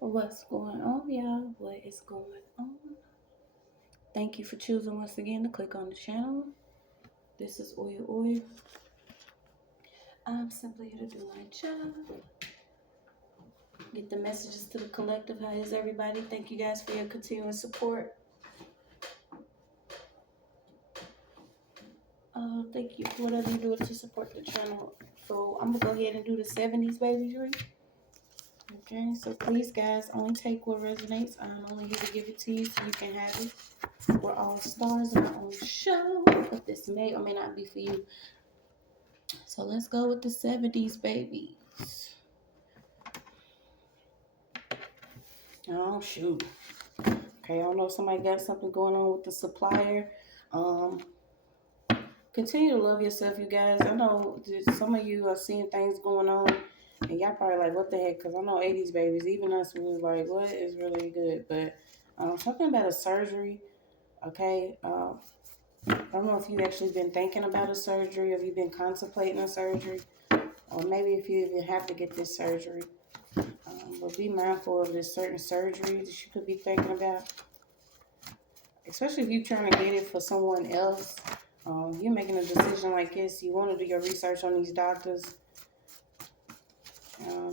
What's going on, y'all? What is going on? Thank you for choosing once again to click on the channel. This is OYAOY. I'm simply here to do my job. Get the messages to the collective. How is everybody? Thank you guys for your continuing support. Thank you for whatever you do to support the channel. So I'm gonna go ahead and do the 70s baby drink. Okay, so please guys, only take what resonates. I'm only here to give it to you so you can have it. We're all stars in our own show, but this may or may not be for you. So let's go with the 70s babies. Oh shoot. Okay, I don't know if somebody got something going on with the supplier. Continue to love yourself, you guys. I know some of you are seeing things going on, and y'all probably like, what the heck? Because I know 80s babies, even us, we was like, what is really good? But something about a surgery, okay? I don't know if you've actually been thinking about a surgery, or if you've been contemplating a surgery, or maybe if you even have to get this surgery. But be mindful of this certain surgery that you could be thinking about, especially if you're trying to get it for someone else. You're making a decision like this. You want to do your research on these doctors.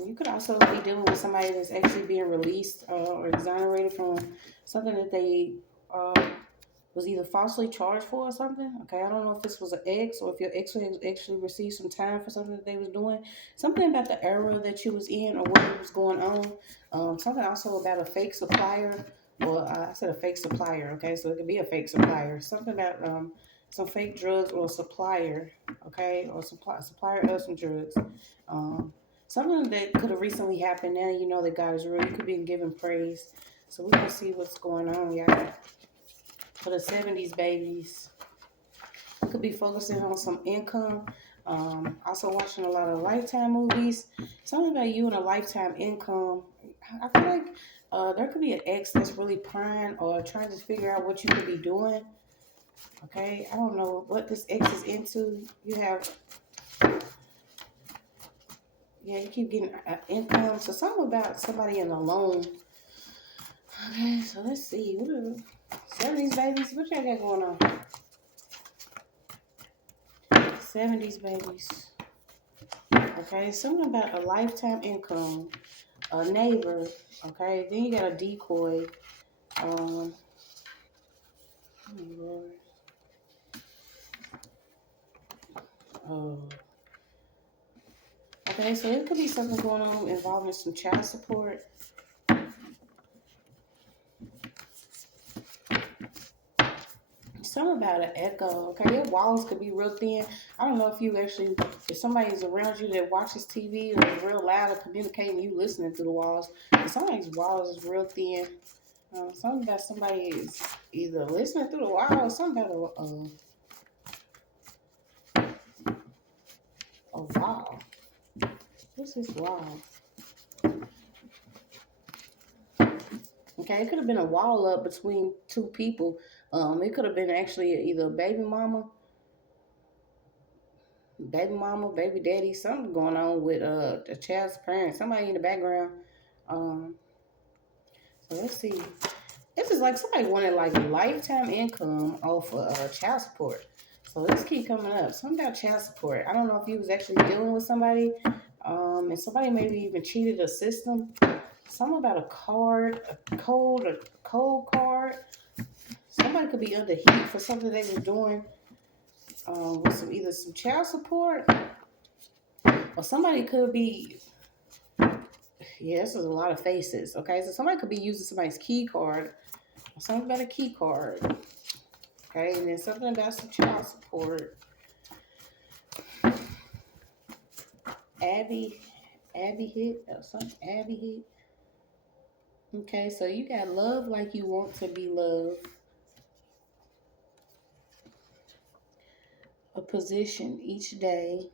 You could also be dealing with somebody that's actually being released or exonerated from something that they was either falsely charged for or something. Okay, I don't know if this was an ex or if your ex actually received some time for something that they was doing. Something about the era that you was in or what was going on. Something also about a fake supplier. Well, I said a fake supplier. Okay, so it could be a fake supplier. Something about some fake drugs or a supplier. Okay, or supplier of some drugs. Something that could have recently happened. Now you know that God is real. You could be given praise. So we can see what's going on, y'all. For the 70s babies, could be focusing on some income. Also watching a lot of Lifetime movies. Something about you and a lifetime income. I feel like there could be an ex that's really prying or trying to figure out what you could be doing. Okay, I don't know what this ex is into. You have, you keep getting income. So something about somebody in a loan. Okay, so let's see. What are 70s babies? What y'all got going on? 70s babies. Okay, something about a lifetime income, a neighbor. Okay, then you got a decoy. Oh Lord. Oh. Okay, so it could be something going on involving some child support. Something about an echo. Okay, your walls could be real thin. I don't know if you actually, if somebody's around you that watches TV or is real loud and communicating, you listening through the walls. If somebody's walls is real thin. Something about somebody is either listening through the wall or something about a wall. What's this wall? Okay, it could have been a wall up between two people. It could have been actually either a baby mama, baby daddy, something going on with the child's parents, somebody in the background. So let's see. This is like somebody wanted like lifetime income off child support. So let's keep coming up. Something about child support. I don't know if you was actually dealing with somebody, and somebody maybe even cheated a system. Something about a card, a cold card. Somebody could be under heat for something they were doing with either some child support, or somebody could be. Yeah, this is a lot of faces. Okay, so somebody could be using somebody's key card, or something about a key card. Okay, and then something about some child support. Abby hit or something. Abby hit. Okay, so you got love like you want to be loved. A position each day.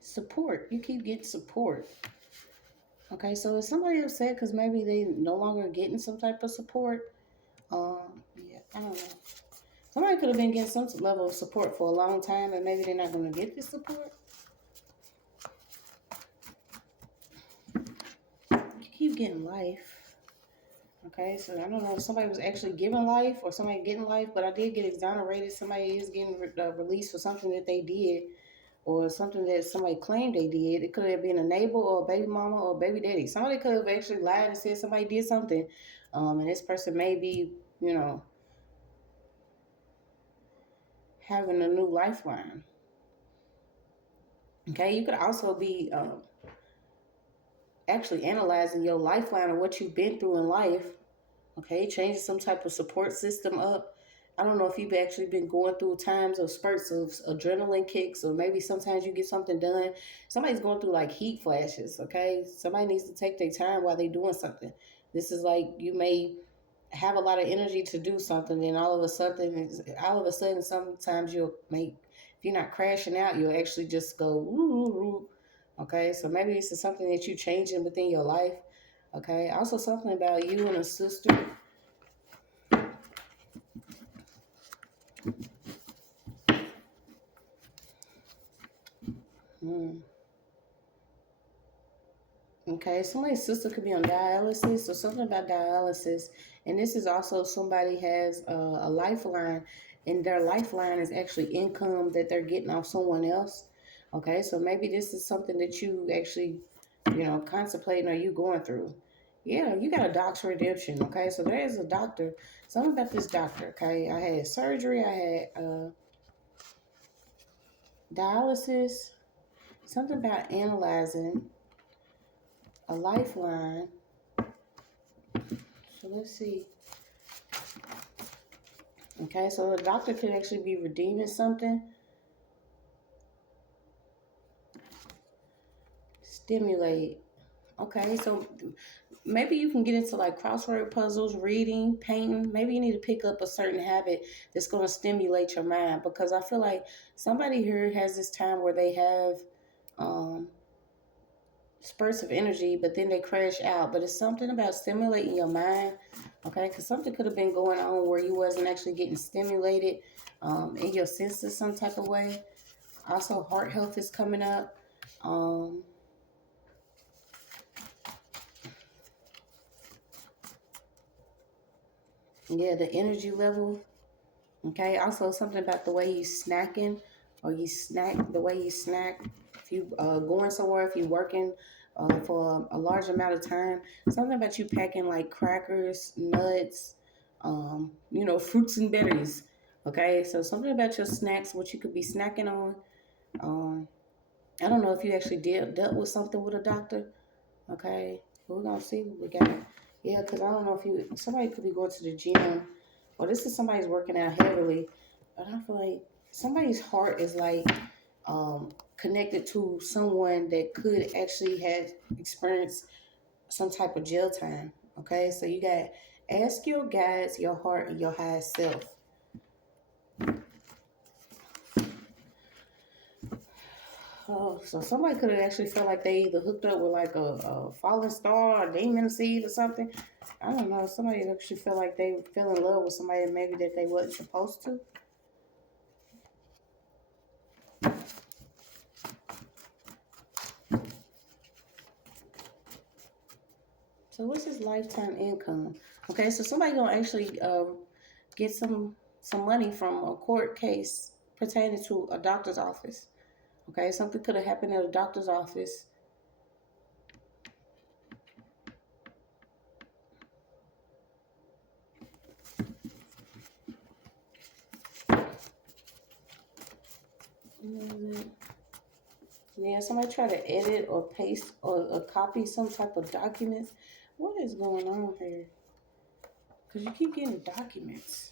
Support. You keep getting support. Okay, so is somebody upset because maybe they no longer getting some type of support? Yeah, I don't know. Somebody could have been getting some level of support for a long time, and maybe they're not going to get this support. keep getting life. Okay, so I don't know if somebody was actually given life or somebody getting life, but I did get exonerated. Somebody is getting released for something that they did or something that somebody claimed they did. It could have been a neighbor or a baby mama or a baby daddy. Somebody could have actually lied and said somebody did something, and this person may be, you know, having a new lifeline. Okay, you could also be actually analyzing your lifeline or what you've been through in life. Okay, changing some type of support system up. I don't know if you've actually been going through times of spurts of adrenaline kicks, or maybe sometimes you get something done. Somebody's going through like heat flashes, okay? Somebody needs to take their time while they're doing something. This is like you may have a lot of energy to do something, and all of a sudden, sometimes you'll make, if you're not crashing out, you'll actually just go, woo, woo, woo. Okay? So maybe this is something that you're changing within your life. Okay? Also something about you and a sister. Okay, somebody's sister could be on dialysis or something about dialysis. And this is also somebody has a lifeline, and their lifeline is actually income that they're getting off someone else. Okay, so maybe this is something that you actually, contemplating or you going through. Yeah, you got a doc's redemption. Okay, so there is a doctor. Something about this doctor. Okay, I had surgery, I had dialysis, something about analyzing a lifeline. So let's see. Okay, so the doctor could actually be redeeming something. Stimulate. Okay, so maybe you can get into like crossword puzzles, reading, painting. Maybe you need to pick up a certain habit that's going to stimulate your mind, because I feel like somebody here has this time where they have spurts of energy, but then they crash out. But it's something about stimulating your mind, okay? Because something could have been going on where you wasn't actually getting stimulated in your senses some type of way. Also, heart health is coming up. Yeah, the energy level. Okay, also something about the way you snacking, or you snack, the way you snack. If you going somewhere, if you're working for a large amount of time, something about you packing like crackers, nuts, fruits and berries. Okay, so something about your snacks, what you could be snacking on. I don't know if you actually dealt with something with a doctor. Okay, we're gonna see what we got. Yeah, because I don't know if somebody could be going to the gym, or this is somebody's working out heavily, but I feel like somebody's heart is like connected to someone that could actually have experienced some type of jail time. Okay, so you got ask your guides, your heart, and your highest self. Oh, so somebody could have actually felt like they either hooked up with like a fallen star or demon seed or something. I don't know. Somebody actually felt like they fell in love with somebody maybe that they wasn't supposed to. So what's his lifetime income? Okay, so somebody gonna actually get some money from a court case pertaining to a doctor's office. Okay, something could have happened at a doctor's office. Yeah, somebody try to edit or paste or copy some type of documents. What is going on here? Because you keep getting documents.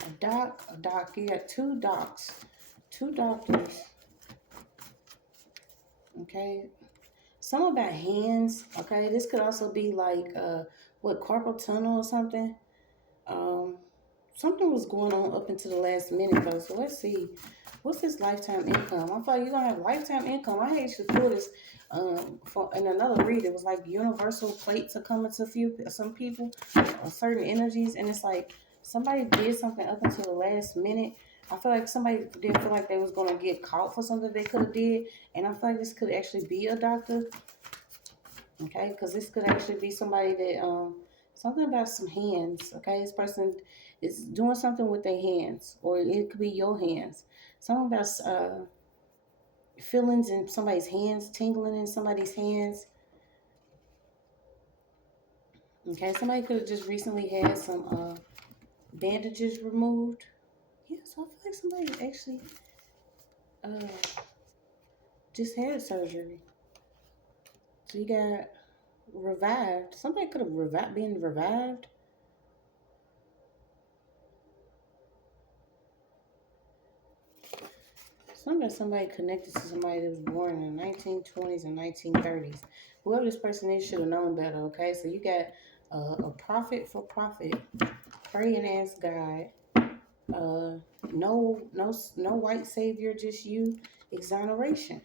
A doc. You got two docs. Two doctors. Okay. Some about hands. Okay. This could also be like, carpal tunnel or something. Something was going on up until the last minute though. So let's see. What's his lifetime income? I thought you're gonna have lifetime income. I actually pulled this in another read. It was like universal plates are coming to some people, certain energies, and it's like somebody did something up until the last minute. I feel like somebody didn't feel like they was gonna get caught for something they could have did, and I feel like this could actually be a doctor. Okay, because this could actually be somebody that something about some hands. Okay, this person is doing something with their hands, or it could be your hands. Something about feelings in somebody's hands, tingling in somebody's hands. Okay, somebody could have just recently had some bandages removed. Yeah, so I feel like somebody actually uh, just had surgery. So you got revived. Somebody could have been revived. Somebody connected to somebody that was born in the 1920s and 1930s. Whoever this person is should have known better. Okay, so you got a prophet for profit. Pray and ask God. Uh, no white savior, just you. Exoneration.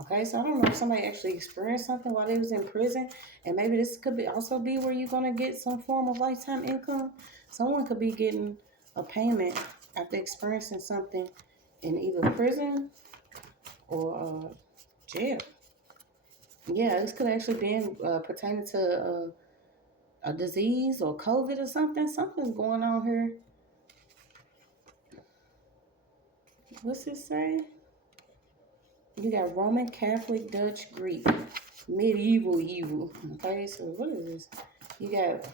Okay, so I don't know if somebody actually experienced something while they was in prison, and maybe this could be also be where you're gonna get some form of lifetime income. Someone could be getting a payment after experiencing something in either prison or jail. Yeah, this could actually be pertaining to a disease or COVID or something. Something's going on here. What's it say? You got Roman, Catholic, Dutch, Greek, medieval evil. Okay, so what is this? You got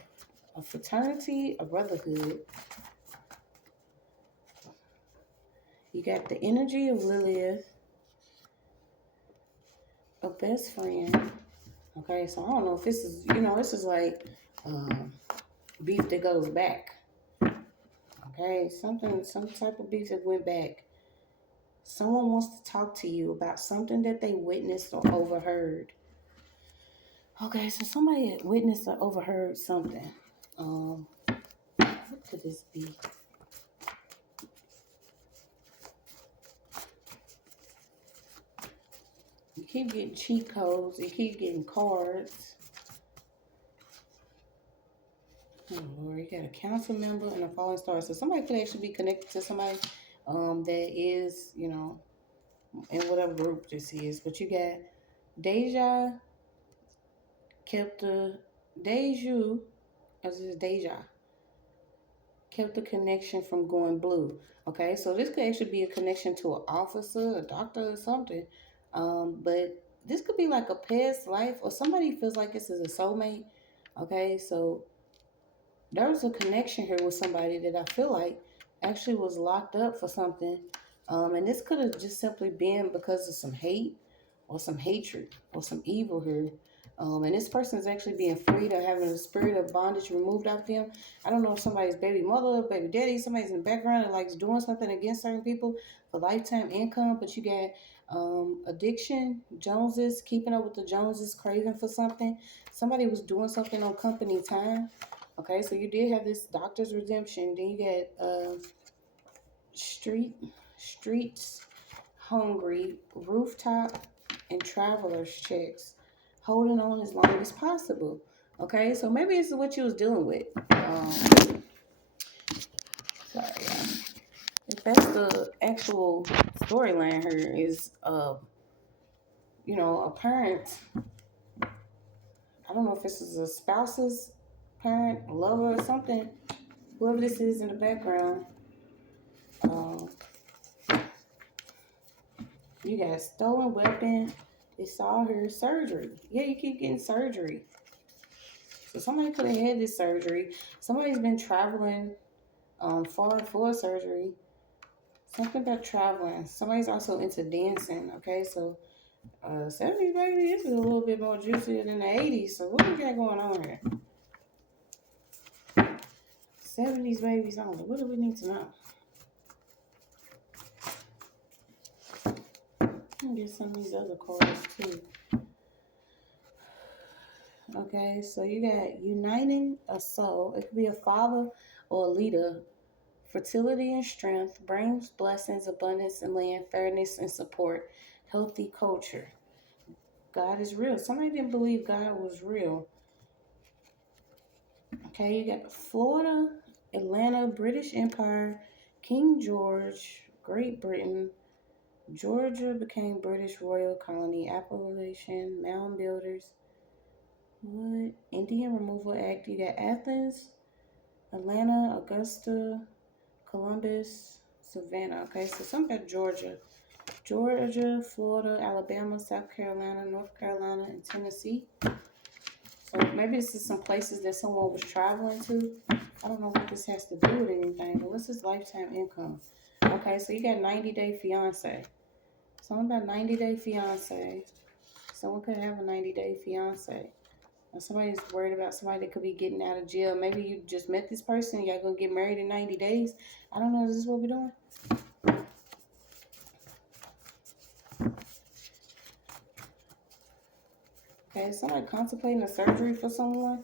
a fraternity, a brotherhood. You got the energy of Lilith, a best friend. Okay, so I don't know if this is, this is like beef that goes back. Okay, some type of beef that went back. Someone wants to talk to you about something that they witnessed or overheard. Okay, so somebody had witnessed or overheard something. What could this be? You keep getting cheat codes. You keep getting cards. Oh Lord, you got a council member and a falling star. So somebody could actually be connected to somebody that is, in whatever group this is. But you got Deja kept the Deju, as is Deja, kept the connection from going blue. Okay, so this could actually be a connection to an officer, a doctor, or something. But this could be like a past life, or somebody feels like this is a soulmate. Okay, so there's a connection here with somebody that I feel like actually was locked up for something. And this could have just simply been because of some hate or some hatred or some evil here. And this person is actually being freed or having a spirit of bondage removed out of them. I don't know if somebody's baby mother, baby daddy, somebody's in the background and likes doing something against certain people for lifetime income, but you got addiction, Joneses, keeping up with the Joneses, craving for something. Somebody was doing something on company time. Okay, so you did have this doctor's redemption. Then you got streets hungry, rooftop, and traveler's checks. Holding on as long as possible. Okay, so maybe this is what you was dealing with. Sorry, y'all. If that's the actual storyline here is a parent. I don't know if this is a spouse's parent, lover, or something. Whoever this is in the background. Um, You got a stolen weapon. They saw her surgery. Yeah, you keep getting surgery. So somebody could have had this surgery. Somebody's been traveling far for surgery. Something about traveling. Somebody's also into dancing. Okay, so 70s baby, this is a little bit more juicier than the 80s. So what we got going on here? 70s babies only. What do we need to know? Let me get some of these other cards too. Okay, so you got uniting a soul. It could be a father or a leader. Fertility and strength, brings blessings, abundance and land, fairness and support, healthy culture. God is real. Somebody didn't believe God was real. Okay, you got Florida, Atlanta, British Empire, King George, Great Britain, Georgia became British royal colony, Appalachian, mound builders. What? Indian Removal Act. You got Athens, Atlanta, Augusta, Columbus, Savannah. Okay, so something about Georgia. Georgia, Florida, Alabama, South Carolina, North Carolina, and Tennessee. So maybe this is some places that someone was traveling to. I don't know what this has to do with anything, but what's his lifetime income? Okay, so you got 90-day fiance. Something about 90-day fiance. Someone could have a 90-day fiance. And somebody's worried about somebody that could be getting out of jail. Maybe you just met this person, y'all gonna get married in 90 days. I don't know, is this what we're doing? Okay, somebody contemplating a surgery for someone.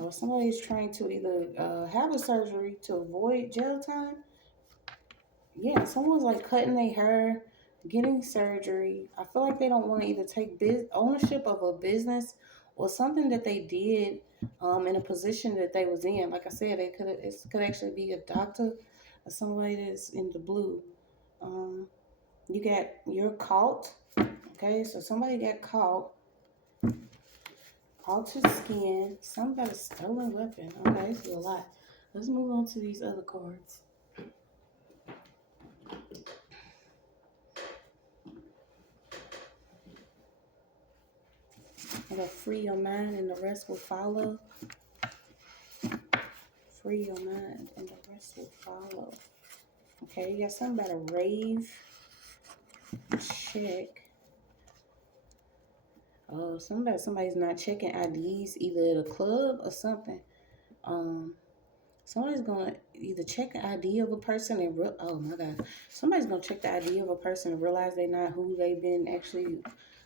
Or somebody's trying to either have a surgery to avoid jail time. Yeah, someone's like cutting their hair, getting surgery. I feel like they don't want to either take ownership of a business or something that they did in a position that they was in. Like I said, it could actually be a doctor or somebody that's in the blue. Um, you're caught. Okay, so somebody got caught. Altered skin. Something about a stolen weapon. Okay, this is a lot. Let's move on to these other cards. I got free your mind and the rest will follow. Free your mind and the rest will follow. Okay, you got something about a rave. Check. Oh, something about somebody's not checking IDs either at a club or something. Somebody's gonna either check the ID of a person and oh my god, somebody's gonna check the ID of a person and realize they're not who they've been actually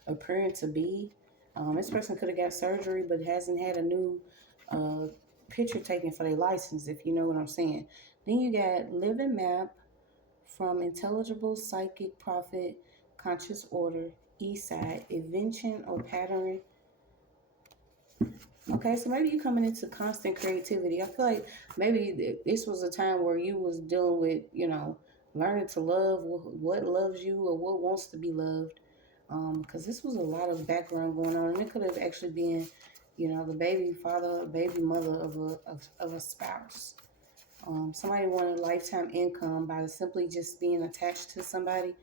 appearing to be. This person could have got surgery but hasn't had a new picture taken for their license, if you know what I'm saying. Then you got living map from intelligible psychic prophet conscious order east side invention or pattern. Okay, so maybe you coming into constant creativity. I feel like maybe this was a time where you was dealing with, learning to love what loves you or what wants to be loved. Because this was a lot of background going on, and it could have actually been, the baby father, baby mother of a spouse. Somebody wanted lifetime income by simply just being attached to somebody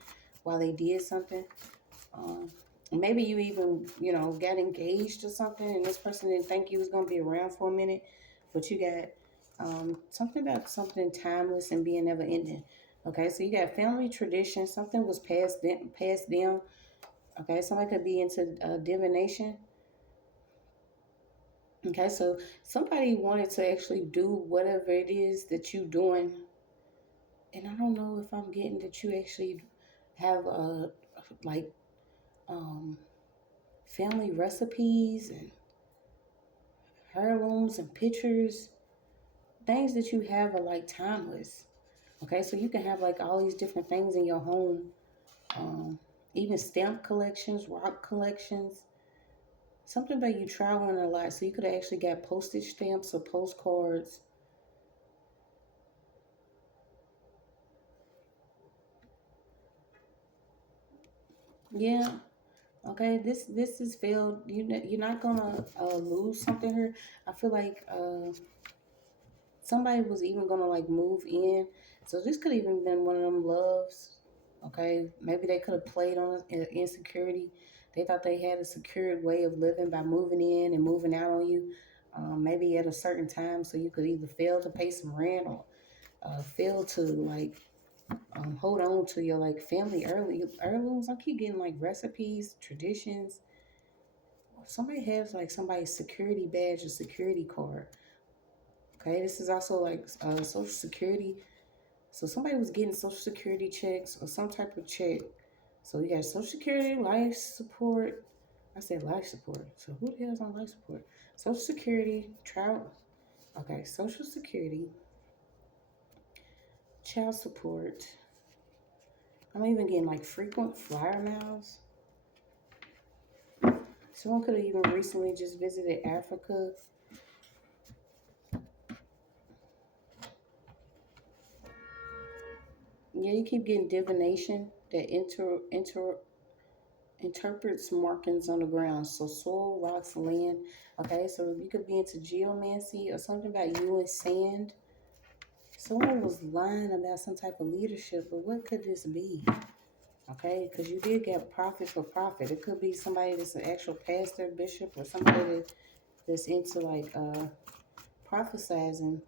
while they did something. Maybe you even, got engaged or something, and this person didn't think you was going to be around for a minute, but you got something about something timeless and being never ending. Okay, so you got family tradition. Something was passed down. Okay, somebody could be into divination. Okay, so somebody wanted to actually do whatever it is that you doing, and I don't know if I'm getting that you actually have like um family recipes and heirlooms and pictures. Things that you have are like timeless. Okay, so you can have like all these different things in your home, um, even stamp collections, rock collections. Something about you traveling a lot, so you could have actually got postage stamps or postcards. Yeah. Okay. This is failed. You're not gonna lose something here. I feel like somebody was even gonna like move in. So this could even been one of them loves. Okay, maybe they could have played on insecurity. They thought they had a secured way of living by moving in and moving out on you. Maybe at a certain time, so you could either fail to pay some rent or fail to like hold on to your like family heirlooms. I keep getting like recipes, traditions. Somebody has like somebody's security badge or security card. Okay, this is also like Social Security. So somebody was getting Social Security checks or some type of check. So you got Social Security, life support. I said life support. So who the hell's on life support? Social Security, travel. Okay, Social Security, child support. I'm even getting like frequent flyer miles. Someone could have even recently just visited Africa. Yeah, you keep getting divination that interprets markings on the ground. So soil, rocks, land. Okay, so you could be into geomancy or something about you and sand. Someone was lying about some type of leadership, but what could this be? Okay, because you did get profit for profit. It could be somebody that's an actual pastor, bishop, or somebody that's into like prophesizing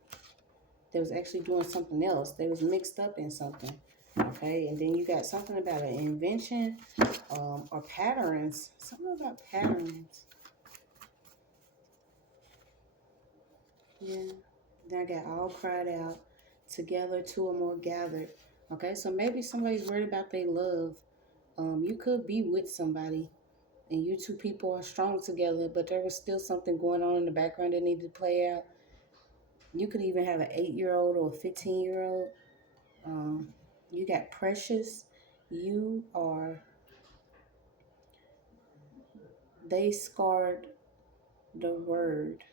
that was actually doing something else. They was mixed up in something. Okay, and then you got something about an invention or patterns. Something about patterns. Yeah. Then I got all cried out, together two or more gathered. Okay, so maybe somebody's worried about their love. You could be with somebody and you two people are strong together, but there was still something going on in the background that needed to play out. You could even have an 8-year-old or a 15-year-old. Um, you got precious. You are, they scarred the word.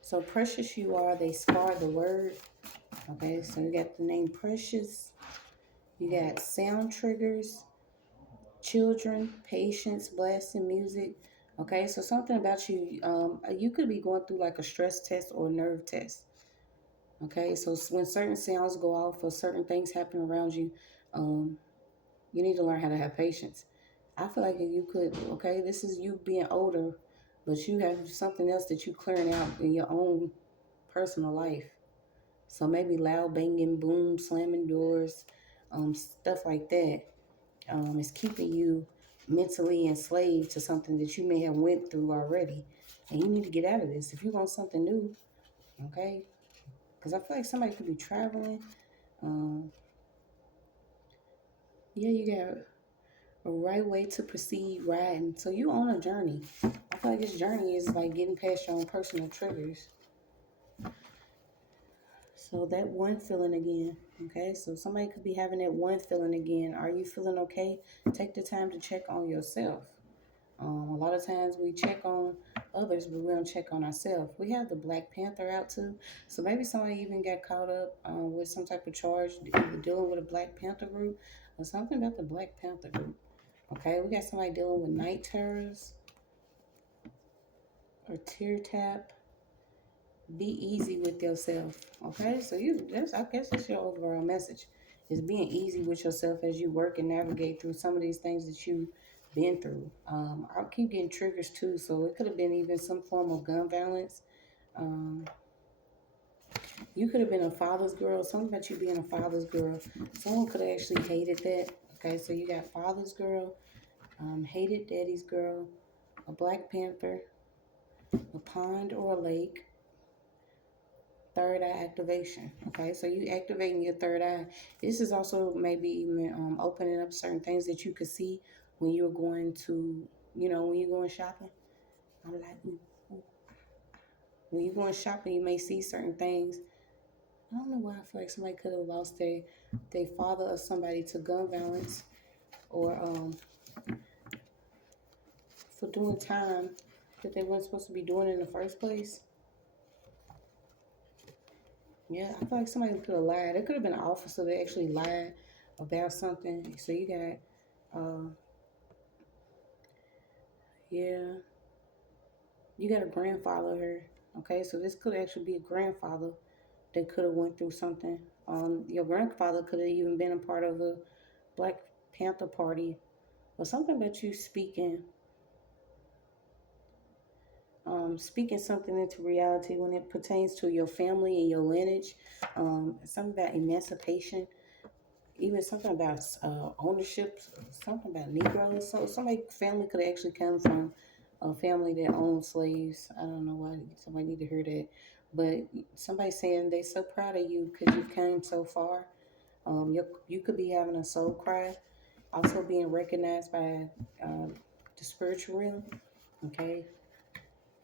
So precious you are, they scarred the word. Okay, so you got the name precious. You got sound triggers, children, patience, blasting music. Okay, so something about you, you could be going through like a stress test or a nerve test. Okay, so when certain sounds go off or certain things happen around you, um, you need to learn how to have patience. I feel like if you could, okay, this is you being older, but you have something else that you clearing out in your own personal life. So maybe loud banging, boom, slamming doors, stuff like that is keeping you mentally enslaved to something that you may have went through already. And you need to get out of this. If you want something new, okay? Because I feel like somebody could be traveling. Um, yeah, you got a right way to proceed riding. So you on a journey. I feel like this journey is like getting past your own personal triggers. So that one feeling again, okay? So somebody could be having that one feeling again. Are you feeling okay? Take the time to check on yourself. A lot of times we check on others, but we don't check on ourselves. We have the Black Panther out too. So maybe somebody even got caught up with some type of charge either dealing with a Black Panther group or something about the Black Panther group. Okay, we got somebody dealing with night terrors or tear tap. Be easy with yourself. Okay, so I guess that's your overall message is being easy with yourself as you work and navigate through some of these things that you've been through. I'll keep getting triggers too, so it could have been even some form of gun violence. Um, you could have been a father's girl. Something about you being a father's girl. Someone could have actually hated that. Okay, so you got father's girl, hated daddy's girl, a Black Panther, a pond or a lake, third eye activation. Okay, so you activating your third eye. This is also maybe even opening up certain things that you could see when you're going to, when you're going shopping. I'm like, when you're going shopping, you may see certain things. I don't know why I feel like somebody could have lost their father or somebody to gun violence or for doing time that they weren't supposed to be doing in the first place. Yeah, I feel like somebody could have lied. It could have been an officer that actually lied about something. So you got, yeah, you got a grandfather here. Okay, so this could actually be a grandfather that could have went through something. Your grandfather could have even been a part of the Black Panther Party or something about you speaking something into reality when it pertains to your family and your lineage. Something about emancipation, even something about ownership, something about Negroes. So somebody family could actually come from a family that owned slaves. I don't know why somebody need to hear that, but somebody saying they so proud of you because you came so far. You could be having a soul cry, also being recognized by the spiritual realm. Okay,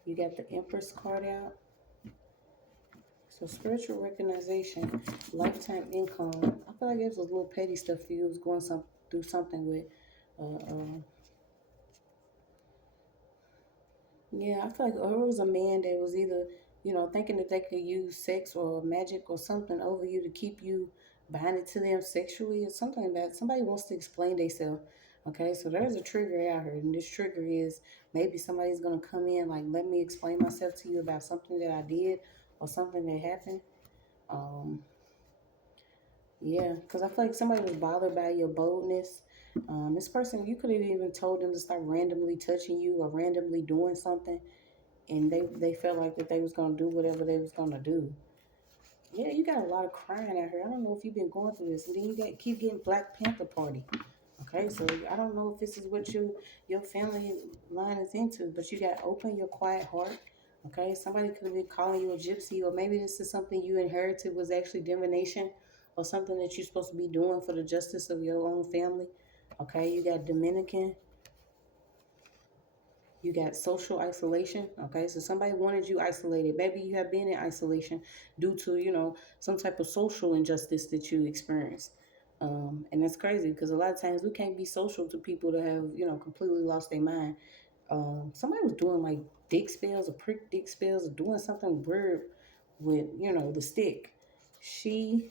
you got the Empress card out. So spiritual recognition, lifetime income. I feel like it was a little petty stuff for you was going through something with. Uh, uh, yeah, I feel like or it was a man that was either thinking that they could use sex or magic or something over you to keep you binded to them sexually or something like that. Somebody wants to explain themselves. Okay, so there's a trigger out here, and this trigger is maybe somebody's gonna come in like, let me explain myself to you about something that I did or something that happened. Um, yeah, because I feel like somebody was bothered by your boldness. This person, you could have even told them to stop randomly touching you or randomly doing something, and they felt like that they was gonna do whatever they was gonna do. Yeah, you got a lot of crying out here. I don't know if you've been going through this, and then you got keep getting Black Panther Party. Okay, so I don't know if this is what your family line is into, but you got open your quiet heart. Okay, somebody could have been calling you a gypsy, or maybe this is something you inherited was actually divination, or something that you're supposed to be doing for the justice of your own family. Okay, you got Dominican, you got social isolation. Okay, so somebody wanted you isolated. Maybe you have been in isolation due to, some type of social injustice that you experienced. And that's crazy because a lot of times we can't be social to people that have, completely lost their mind. Somebody was doing like dick spells or prick dick spells or doing something weird with, the stick. She,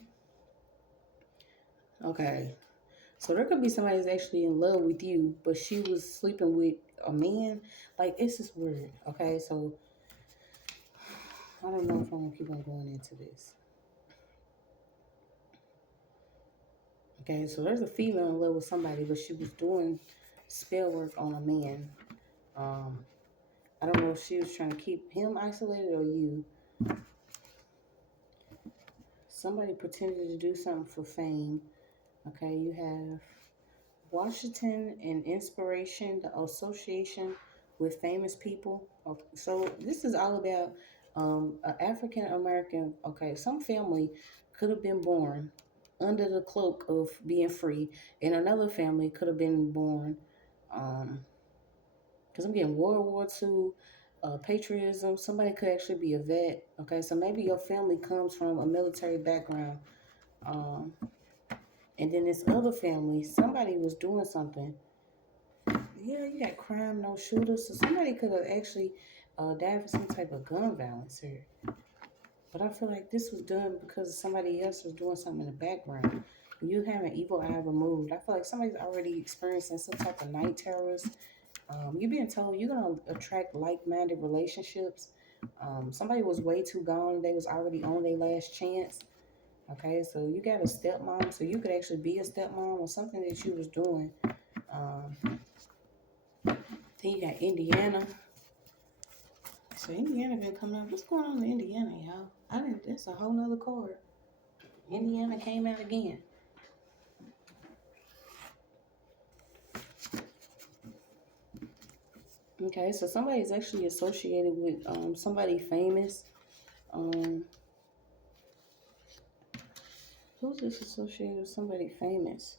okay. So there could be somebody who's actually in love with you, but she was sleeping with a man. Like, it's just weird. Okay, so I don't know if I'm gonna keep on going into this. Okay, so there's a female in love with somebody, but she was doing spell work on a man. Um, I don't know if she was trying to keep him isolated or you. Somebody pretended to do something for fame. Okay, you have Washington and inspiration, the association with famous people. Okay, so this is all about an African American. Okay, some family could have been born under the cloak of being free, and another family could have been born. Because I'm getting World War II, patriotism. Somebody could actually be a vet. Okay, so maybe your family comes from a military background. Um, and then this other family, somebody was doing something. Yeah, you got crime, no shooters. So somebody could have actually died for some type of gun violence here. But I feel like this was done because somebody else was doing something in the background. You have an evil eye removed. I feel like somebody's already experiencing some type of night terrors. You're being told you're gonna attract like-minded relationships. Somebody was way too gone. They was already on their last chance. Okay, so you got a stepmom, so you could actually be a stepmom or something that you was doing. Then you got Indiana. So Indiana been coming up. What's going on in Indiana, y'all? I didn't. That's a whole nother card. Indiana came out again. Okay, so somebody's actually associated with somebody famous. Um, who's this associated with somebody famous?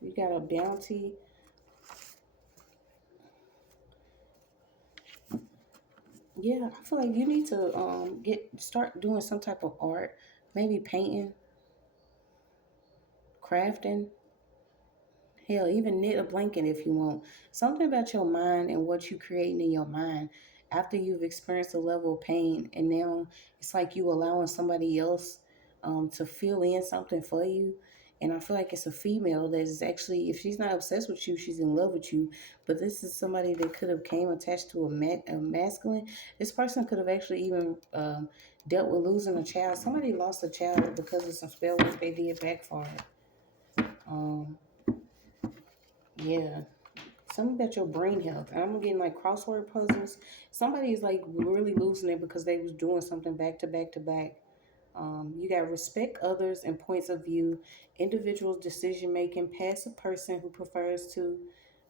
You got a bounty. Yeah, I feel like you need to start doing some type of art, maybe painting, crafting. Hell, even knit a blanket if you want. Something about your mind and what you creating in your mind after you've experienced a level of pain, and now it's like you allowing somebody else to fill in something for you. And I feel like it's a female that is actually, if she's not obsessed with you, she's in love with you. But this is somebody that could have came attached to a masculine. This person could have actually even dealt with losing a child. Somebody lost a child because of some spell work they did backfired. Um, yeah. Something about your brain health. I'm getting like crossword puzzles. Somebody is like really losing it because they was doing something back to back to back. You got respect others and points of view, individual decision making, passive person who prefers to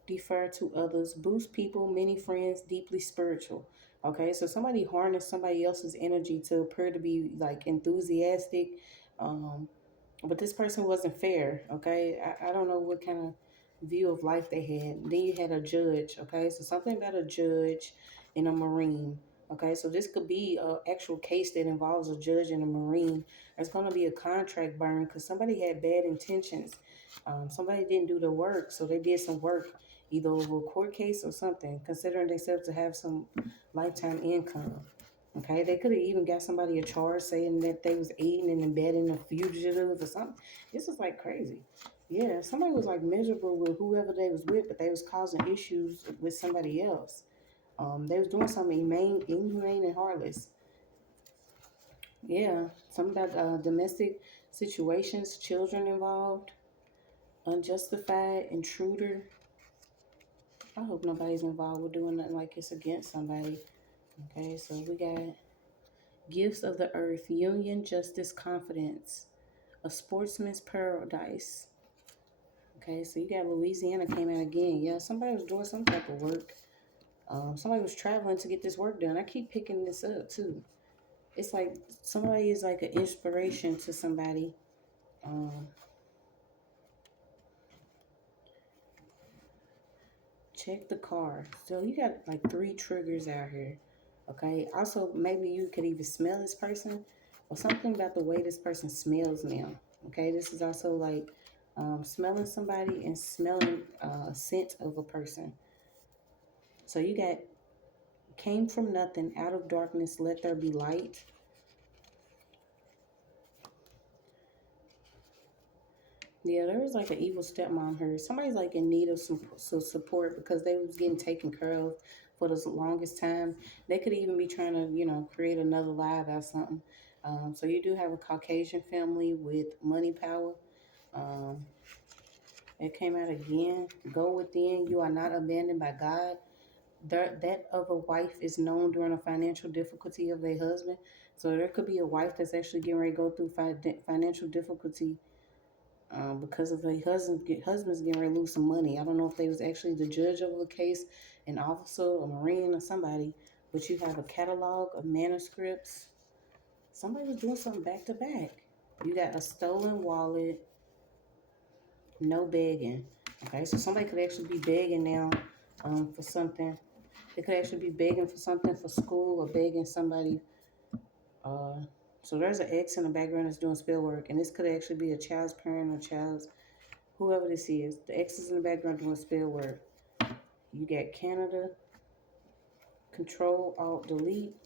defer to others, boost people, many friends, deeply spiritual. Okay, so somebody harnessed somebody else's energy to appear to be like enthusiastic, um, but this person wasn't fair. Okay, I don't know what kind of view of life they had. Then you had a judge. Okay, so something about a judge and a marine. Okay, so this could be an actual case that involves a judge and a marine. There's going to be a contract burn because somebody had bad intentions. Somebody didn't do the work, so they did some work, either over a court case or something, considering themselves to have some lifetime income. Okay, they could have even got somebody a charge saying that they was aiding and abetting a fugitive or something. This is like crazy. Yeah, somebody was like miserable with whoever they was with, but they was causing issues with somebody else. They was doing something inhumane and heartless. Yeah, some about domestic situations, children involved, unjustified intruder. I hope nobody's involved with doing nothing like it's against somebody. Okay, so we got gifts of the earth, union, justice, confidence, a sportsman's paradise. Okay, so you got Louisiana came out again. Yeah, somebody was doing some type of work. Somebody was traveling to get this work done. I keep picking this up too. It's like somebody is like an inspiration to somebody. Um, check the car. So you got like 3 triggers out here. Okay. Also, maybe you could even smell this person or something about the way this person smells now. Okay. This is also like smelling somebody and smelling scent of a person. So you got came from nothing, out of darkness, let there be light. Yeah, there was like an evil stepmom here. Somebody's like in need of some support because they was getting taken care of for the longest time. They could even be trying to, create another lie about something. So you do have a Caucasian family with money power. Um, it came out again. Go within. You are not abandoned by God. That of a wife is known during a financial difficulty of their husband. So there could be a wife that's actually getting ready to go through financial difficulty because of the husband's getting ready to lose some money. I don't know if they was actually the judge of the case, an officer, a marine, or somebody. But you have a catalog of manuscripts. Somebody was doing something back to back. You got a stolen wallet, no begging. Okay, so somebody could actually be begging now for something. They could actually be begging for something for school or begging somebody. Uh, so there's an ex in the background that's doing spell work, and this could actually be a child's parent or child's whoever this is. The X is in the background doing spell work. You got Canada, Control, Alt, Delete,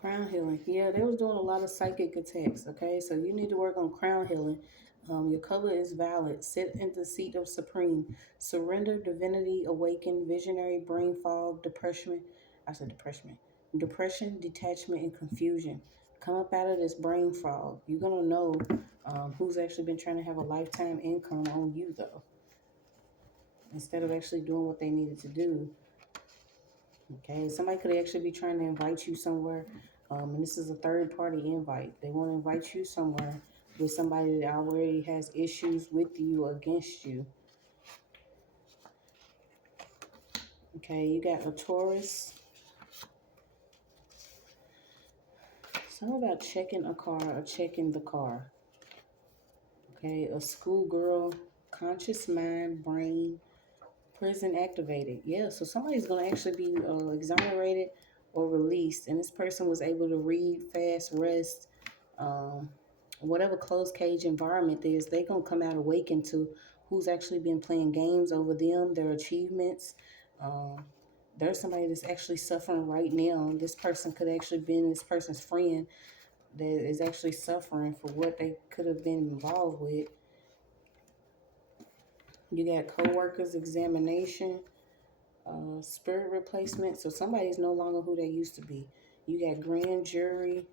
Crown Healing. Yeah, they was doing a lot of psychic attacks, okay? So you need to work on crown healing. Your color is violet. Sit in the seat of supreme. Surrender, divinity, awaken, visionary, brain fog, depression. I said depression. Depression, detachment, and confusion. Come up out of this brain fog. You're going to know who's actually been trying to have a lifetime income on you, though, instead of actually doing what they needed to do. Okay, somebody could actually be trying to invite you somewhere, and this is a third party invite. They want to invite you somewhere with somebody that already has issues with you or against you. Okay, you got a Taurus. Something about checking a car or checking the car. Okay, a schoolgirl, conscious mind, brain, prison activated. Yeah, so somebody's going to actually be exonerated or released, and this person was able to read, fast, rest, um, whatever closed cage environment there is, they're going to come out awakened to who's actually been playing games over them, their achievements. Um, there's somebody that's actually suffering right now. This person could actually been this person's friend that is actually suffering for what they could have been involved with. You got co-workers examination, spirit replacement. So somebody's no longer who they used to be. You got grand jury,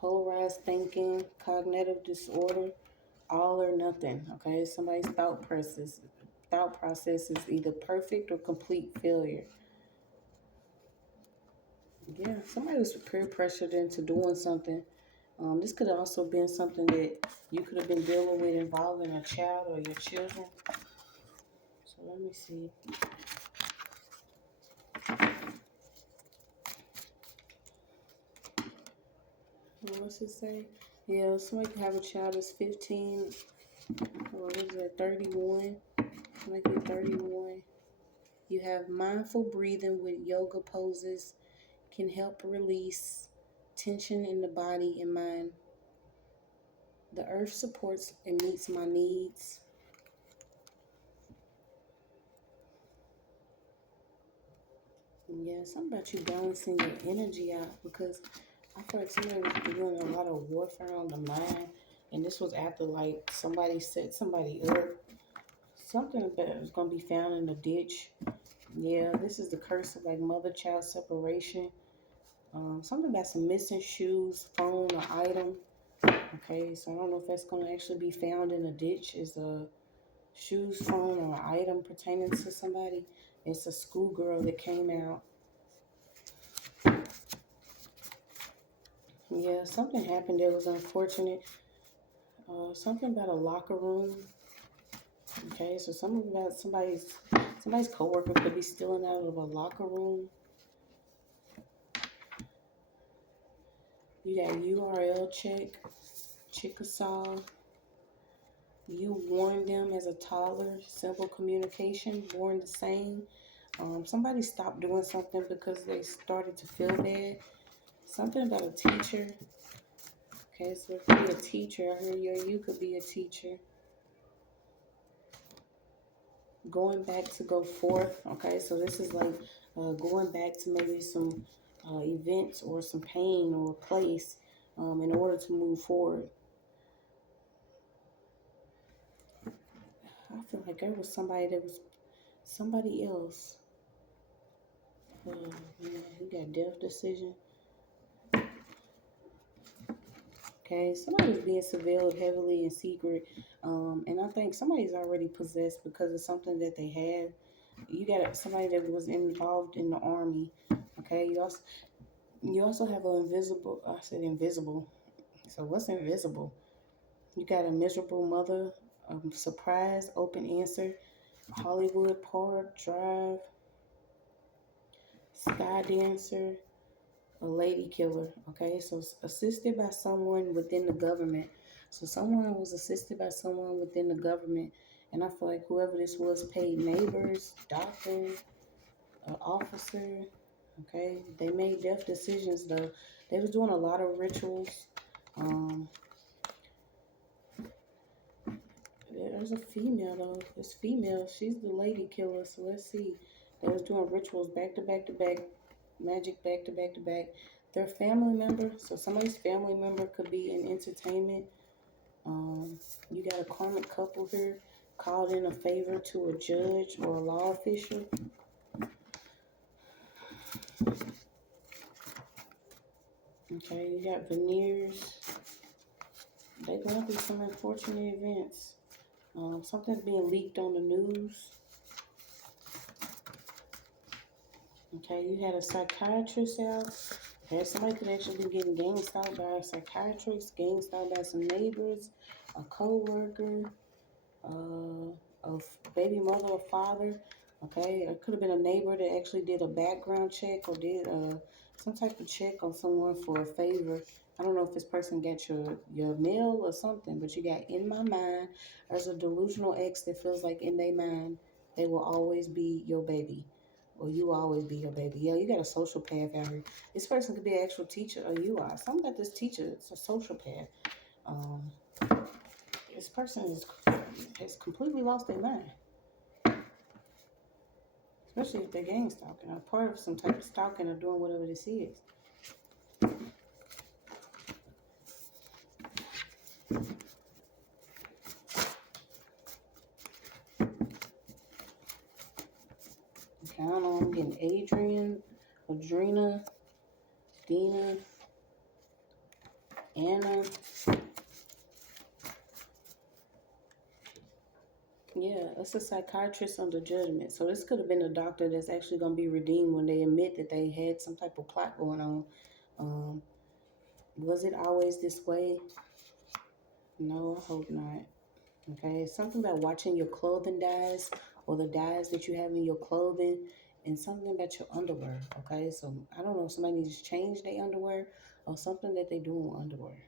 polarized thinking, cognitive disorder, all or nothing. Okay, somebody's thought process is either perfect or complete failure. Yeah, somebody was peer pressured into doing something. This could have also been something that you could have been dealing with involving a child or your children. So let me see. What's it say? Yeah, somebody could have a child that's 15, or what is that, 31? Somebody could be 31. You have mindful breathing with yoga poses, can help release tension in the body and mind. The earth supports and meets my needs. Yeah, something about you balancing your energy out because I feel like somebody was doing a lot of warfare on the mind, and this was after like somebody set somebody up. Something that was gonna be found in the ditch. Yeah, this is the curse of like mother-child separation. Something about some missing shoes, phone, or item. Okay, so I don't know if that's gonna actually be found in a ditch. Is a shoes, phone, or item pertaining to somebody. It's a schoolgirl that came out. Yeah, something happened that was unfortunate. Something about a locker room. Okay, so something about somebody's coworker could be stealing out of a locker room. You got URL check, Chickasaw. You warned them as a toddler. Simple communication, born the same. Somebody stopped doing something because they started to feel bad. Something about a teacher. Okay, so it could be a teacher. I heard you could be a teacher. Going back to go forth. Okay, so this is like going back to maybe some events or some pain or place in order to move forward. I feel like there was somebody else. You got death decision. Okay, somebody's being surveilled heavily in secret, and I think somebody's already possessed because of something that they have. You got somebody that was involved in the army. Okay, you also have an invisible. I said invisible. So what's invisible? You got a miserable mother, surprise, open answer, Hollywood Park Drive, sky dancer, a lady killer. Okay, so assisted by someone within the government. So someone was assisted by someone within the government, and I feel like whoever this was paid neighbors, doctor, officer. Okay, they made death decisions though. They was doing a lot of rituals. Um, there's a female though. This female, she's the lady killer. So let's see. They was doing rituals back to back to back, magic back to back to back. Their family member, so somebody's family member could be in entertainment. You got a karmic couple here called in a favor to a judge or a law official. Okay, you got veneers. They're going through some unfortunate events. Something's being leaked on the news. Okay, you had a psychiatrist out. Okay, somebody could actually be getting gang stalked by a psychiatrist, gang stalked by some neighbors, a co-worker, a baby mother or father. Okay, it could have been a neighbor that actually did a background check or did some type of check on someone for a favor. I don't know if this person got your mail or something, but you got in my mind. There's a delusional ex that feels like in their mind they will always be your baby. Or you will always be your baby. Yeah, you got a social path out here. This person could be an actual teacher or you are. Something about this teacher, it's a social path. Um, this person has completely lost their mind. Especially if they're gang stalking or part of some type of stalking or doing whatever this is. Okay, I don't know, I'm getting Adrian, Adrena, Dina, Anna. Yeah, it's a psychiatrist under judgment. So this could have been a doctor that's actually going to be redeemed when they admit that they had some type of plot going on. Um, was it always this way? No, I hope not. Okay, it's something about watching your clothing dyes or the dyes that you have in your clothing, and something about your underwear. Okay, so I don't know if somebody needs to change their underwear or something that they do with underwear.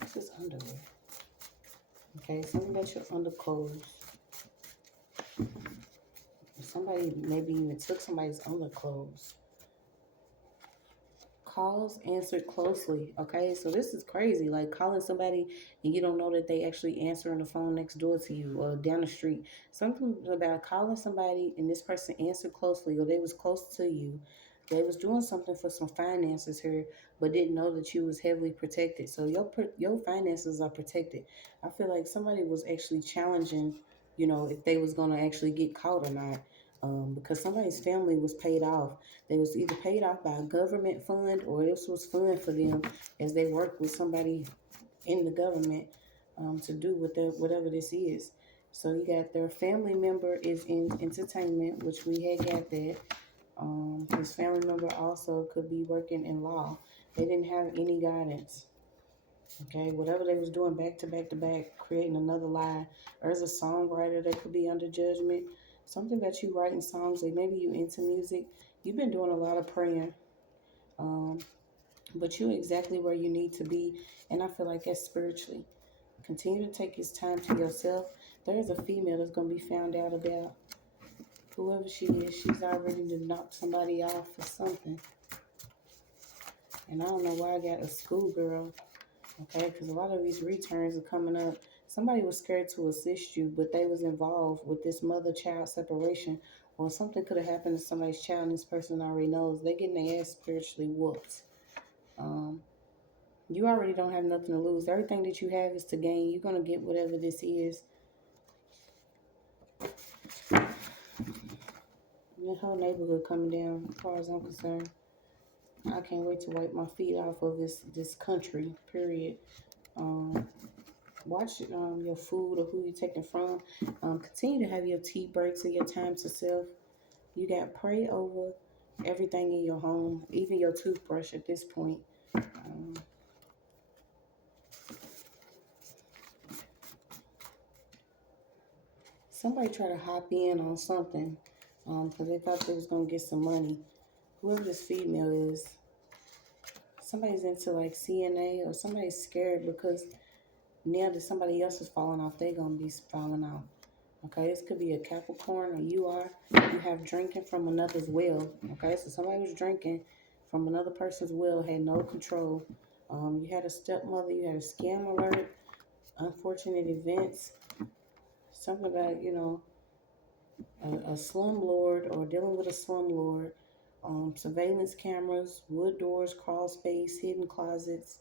This is underwear. Okay, something about your underclothes. Somebody maybe even took somebody's underclothes. Calls answered closely. Okay, so this is crazy. Like calling somebody and you don't know that they actually answering the phone next door to you or down the street. Something about calling somebody and this person answered closely or they was close to you. They was doing something for some finances here, but didn't know that you was heavily protected. So your finances are protected. I feel like somebody was actually challenging, if they was gonna actually get caught or not. Because somebody's family was paid off. They was either paid off by a government fund or this was fund for them as they worked with somebody in the government to do whatever this is. So you got their family member is in entertainment, which we had got that. His family member also could be working in law. They didn't have any guidance. Okay, whatever they was doing back to back to back, creating another lie. There's a songwriter that could be under judgment. Something about you writing songs, like maybe you into music. You've been doing a lot of praying. Um, but you're exactly where you need to be. And I feel like that's spiritually. Continue to take his time to yourself. There's a female that's going to be found out about. Whoever she is, she's already to knock somebody off for something. And I don't know why I got a schoolgirl. Okay, because a lot of these returns are coming up. Somebody was scared to assist you, but they was involved with this mother-child separation. Or something could have happened to somebody's child and this person already knows. They getting their ass spiritually whooped. You already don't have nothing to lose. Everything that you have is to gain. You're going to get whatever this is. The whole neighborhood coming down, as far as I'm concerned. I can't wait to wipe my feet off of this country, period. Watch your food or who you're taking from. Continue to have your tea breaks and your time to self. You got pray over everything in your home, even your toothbrush at this point. Somebody try to hop in on something because they thought they was going to get some money. Whoever this female is, somebody's into like CNA or somebody's scared because now that somebody else is falling off, they're going to be falling off. Okay, this could be a Capricorn or you have drinking from another's well. Okay, so somebody was drinking from another person's well, had no control. You had a stepmother, you had a scam alert, unfortunate events, something about, a slumlord or dealing with a slumlord, surveillance cameras, wood doors, crawl space, hidden closets,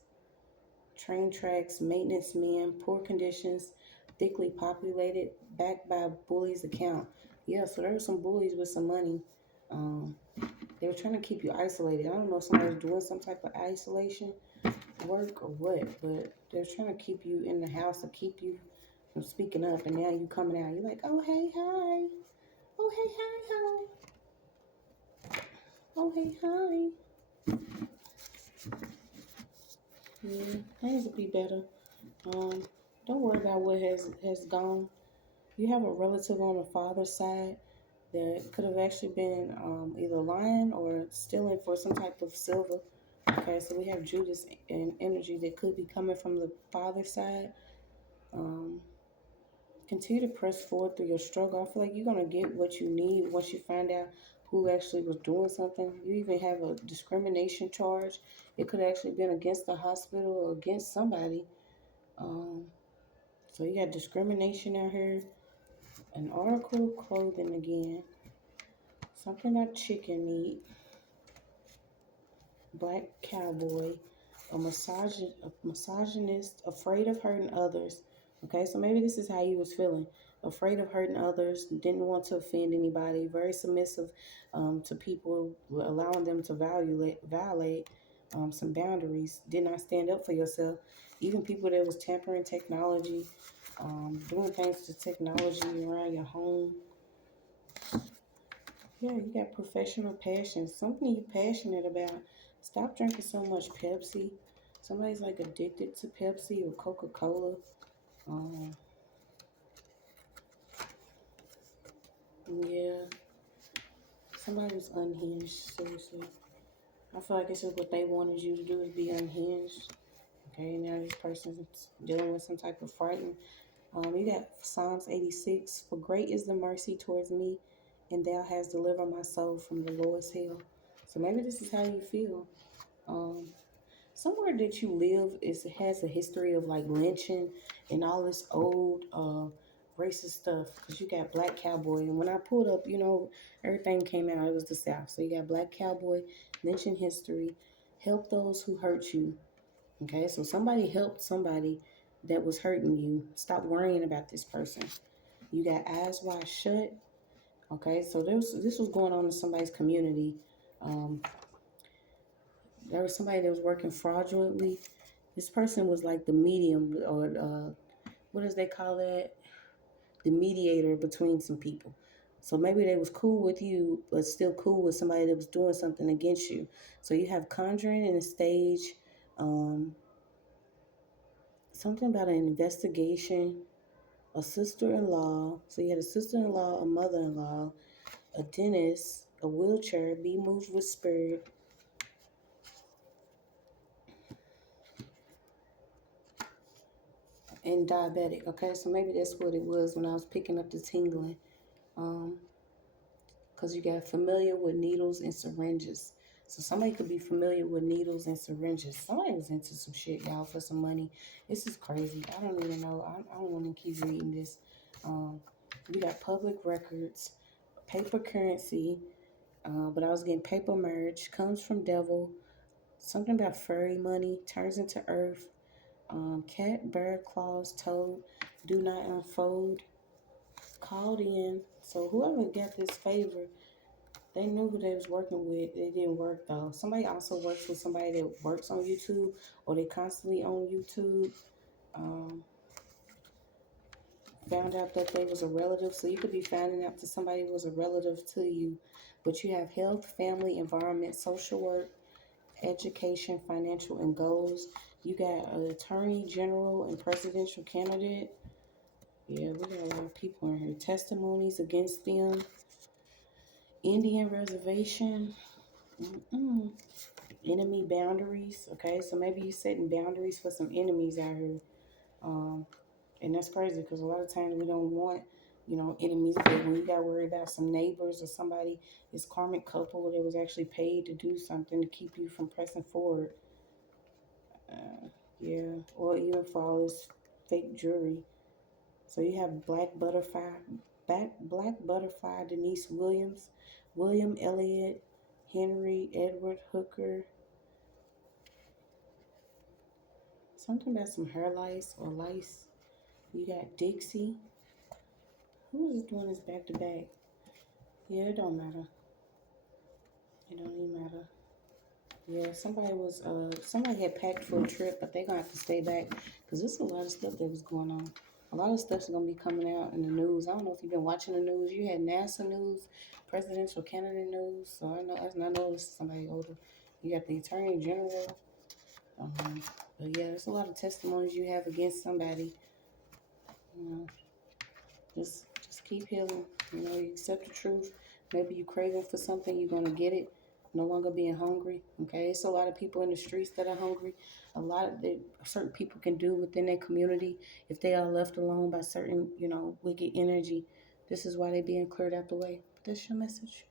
train tracks, maintenance men, poor conditions, thickly populated, backed by bullies' account. Yeah, so there were some bullies with some money. Um, they were trying to keep you isolated. I don't know if somebody's doing some type of isolation work or what, but they're trying to keep you in the house or keep you from speaking up. And now you coming out. You're like, oh, hey, hi. Oh, hey, hi, hi. Oh, hey, hi. Yeah, things will be better. Don't worry about what has gone. You have a relative on the father's side that could have actually been either lying or stealing for some type of silver. Okay, so we have Judas and energy that could be coming from the father's side. Um, Continue to press forward through your struggle. I feel like you're going to get what you need once you find out who actually was doing something. You even have a discrimination charge. It could have actually been against the hospital or against somebody. Um, so you got discrimination out here. An article of clothing again. Something about chicken meat. Black cowboy. A misogynist, afraid of hurting others. Okay, so maybe this is how you was feeling. Afraid of hurting others, didn't want to offend anybody, very submissive to people, allowing them to violate some boundaries, did not stand up for yourself. Even people that was tampering technology, doing things to technology around your home. Yeah, you got professional passion, something you're passionate about. Stop drinking so much Pepsi. Somebody's like addicted to Pepsi or Coca-Cola. Um, yeah, somebody was unhinged, seriously. I feel like this is what they wanted you to do is be unhinged. Okay, now this person's dealing with some type of frightened. You got Psalms 86. For great is the mercy towards me, and thou hast delivered my soul from the lowest hell. So maybe this is how you feel. Um, Somewhere that you live has a history of like lynching and all this old racist stuff because you got Black Cowboy. And when I pulled up, everything came out. It was the South. So you got Black Cowboy, mention history, help those who hurt you. Okay, so somebody helped somebody that was hurting you. Stop worrying about this person. You got eyes wide shut. Okay, so this was going on in somebody's community. Um, there was somebody that was working fraudulently. This person was like the medium, or what does they call that? The mediator between some people. So maybe they was cool with you, but still cool with somebody that was doing something against you. So you have conjuring in the stage, something about an investigation, a sister-in-law. So you had a sister-in-law, a mother-in-law, a dentist, a wheelchair, be moved with spirit, and diabetic. Okay, so maybe that's what it was when I was picking up the tingling. Because you got familiar with needles and syringes. So somebody could be familiar with needles and syringes. Somebody was into some shit, y'all, for some money. This is crazy. I don't even know. I don't want to keep reading this. We got public records, paper currency, but I was getting paper merge, comes from devil, something about furry money, turns into earth, cat, bird, claws, toad, do not unfold, called in. So whoever got this favor, they knew who they was working with. It didn't work though. Somebody also works with somebody that works on YouTube, or they constantly on YouTube. Found out that they was a relative. So you could be finding out that somebody was a relative to you. But you have health, family, environment, social work, education, financial, and goals. You got an attorney general and presidential candidate. Yeah, we got a lot of people in here. Testimonies against them. Indian reservation. Enemy boundaries. Okay, so maybe you're setting boundaries for some enemies out here. And that's crazy because a lot of times we don't want, enemies. But when you got to worry about some neighbors or somebody, this karmic couple that was actually paid to do something to keep you from pressing forward. Yeah, or even for all this fake jewelry. So you have Black Butterfly, Denise Williams, William Elliott, Henry Edward Hooker. Something about some hair lice or lice. You got Dixie. Who is doing this back to back? Yeah, it don't matter. It don't even matter. Yeah, somebody had packed for a trip, but they gonna have to stay back because there's a lot of stuff that was going on. A lot of stuff's gonna be coming out in the news. I don't know if you've been watching the news. You had NASA news, presidential candidate news. So I know this is somebody older. You got the attorney general. But yeah, there's a lot of testimonies you have against somebody. You know, just keep healing. You accept the truth. Maybe you craving for something, you're gonna get it. No longer being hungry. Okay, it's a lot of people in the streets that are hungry. A lot of that certain people can do within their community if they are left alone by certain, wicked energy. This is why they being cleared out the way. But that's your message.